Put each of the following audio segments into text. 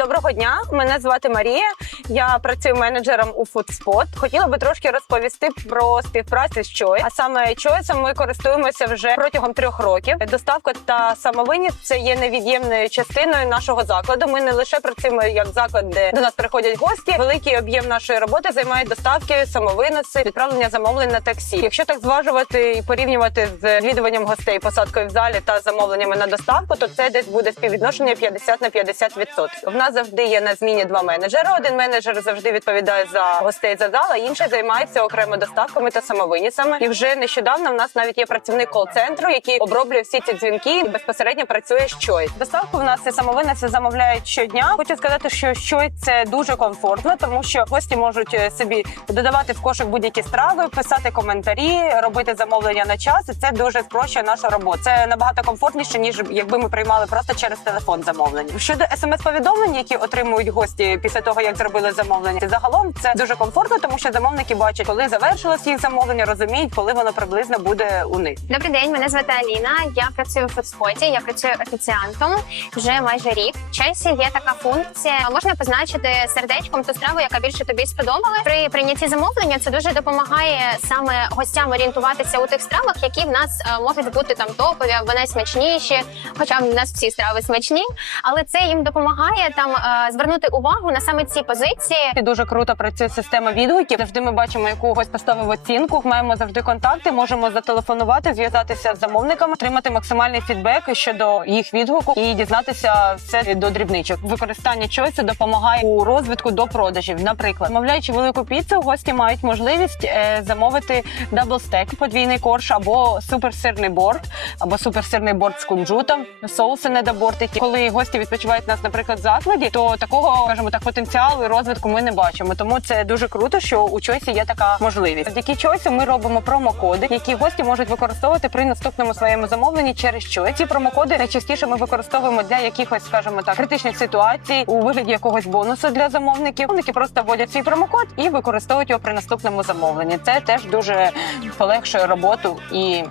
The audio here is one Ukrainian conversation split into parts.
Доброго дня, мене звати Марія. Я працюю менеджером у Foodspot. Хотіла би трошки розповісти про співпрацю з Чой. А саме Чойсом ми користуємося вже протягом трьох років. Доставка та самовиніс це є невід'ємною частиною нашого закладу. Ми не лише працюємо як заклад, де до нас приходять гості. Великий об'єм нашої роботи займає доставки, самовиноси, відправлення замовлень на таксі. Якщо так зважувати і порівнювати з відвідуванням гостей, посадкою в залі та замовленнями на доставку, то це десь буде співвідношення 50 на 50%. В нас завжди є на зміні два менеджери. Один менеджер завжди відповідає за гостей за зал, а інший займається окремо доставками та самовинісами. І вже нещодавно в нас навіть є працівник кол-центру, який оброблює всі ці дзвінки і безпосередньо працює Чой. Доставку в нас і самовиноси замовляють щодня. Хочу сказати, що Чой це дуже комфортно, тому що гості можуть е, собі додавати в кошик будь-які страви, писати коментарі, робити замовлення на час. І це дуже спрощує нашу роботу. Це набагато комфортніше ніж якби ми приймали просто через телефон замовлення. Щодо смс-повідомлень, які отримують гості після того, як зробили замовлення, загалом це дуже комфортно, тому що замовники бачать, коли завершилось їх замовлення, розуміють, коли воно приблизно буде у них. Добрий день, мене звати Аліна. Я працюю в фудспоті. Я працюю офіціантом вже майже рік. В часі є така функція. Можна позначити сердечком ту страву, яка більше тобі сподобалась. При прийнятті замовлення це дуже допомагає саме гостям орієнтуватися у тих стравах, які в нас е, можуть бути там топові або найсмачніші. Хоча в нас всі страви смачні, але це їм допомагає там е, звернути увагу на саме ці позиції. І дуже круто працює система відгуків. Завжди ми бачимо, яку гость поставив оцінку. Маємо завжди контакти, можемо зателефонувати, зв'язатися з замовниками, отримати максимальний фідбек щодо їх відгуку і дізнатися все до дрібничок. Використання чогось допомагає у розвитку до продажів. Наприклад, замовляючи велику піцу, гості мають можливість е, замовити даблстек, подвійний корж або суперсирний борт, або суперсирний борт з кунжутом, соуси недобортики. Коли гості відпочивають нас, наприклад, в закладі, то такого, скажімо так, потенціалу розвитку ми не бачимо. Тому це дуже круто, що у Чойсі є така можливість. Завдяки Чойсу ми робимо промокоди, які гості можуть використовувати при наступному своєму замовленні через Чойс. Ці промокоди найчастіше ми використовуємо для якихось, скажімо так, критичних ситуацій у вигляді якогось бонусу для замовників. Замовники просто вводять свій промокод і використовують його при наступному замовленні. Це теж дуже полегшує роботу і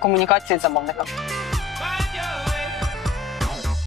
комунікацію з замовником.